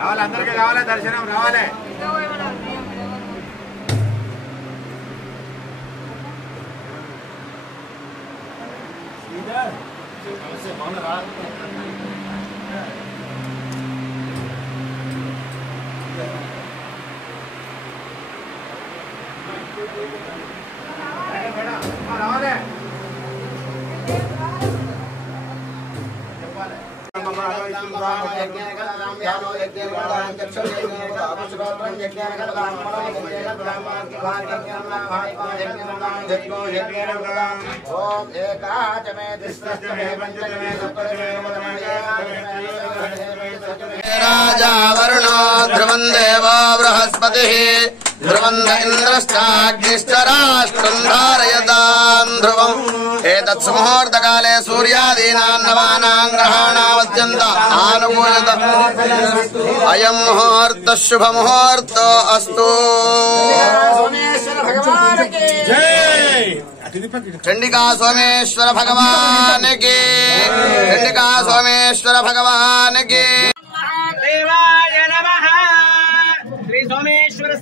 రావాలి అందరికీ కావాలి దర్శనం రావాలి రావాలి राजा वरुणो ध्रुवं देवो बृहस्पतिः ध्रुवं इन्द्रश्चाग्निश्च राष्ट्रं धारयतां ध्रुवम् एतत्सुमुहूर्तकाले सूर्यादीनां नवानां ग्रहाणामत्यन्त आनुकूलत अयं मुहूर्तः शुभमुहूर्तो अस्तु। चंडिका सोमेश्वर भगवान की चंडिका सोमेश्वर भगवान की। देवाय नमः। श्री सोमेश्वर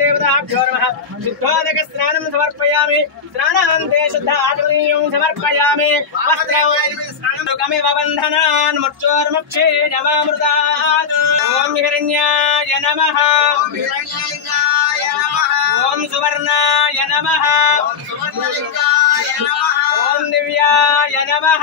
देवताभ्यो नमः। शुद्धोदक स्नानं समर्पयामि। स्नानान्ते शुद्ध आचमनीयं समर्पयामि। वस्त्रमिव बन्धनान् मुच्चोर्मुक्षे जमामृतात्। ओम हिरण्याय नमः। ओम सुवर्णाय नमः। ओम दिव्याय नमः।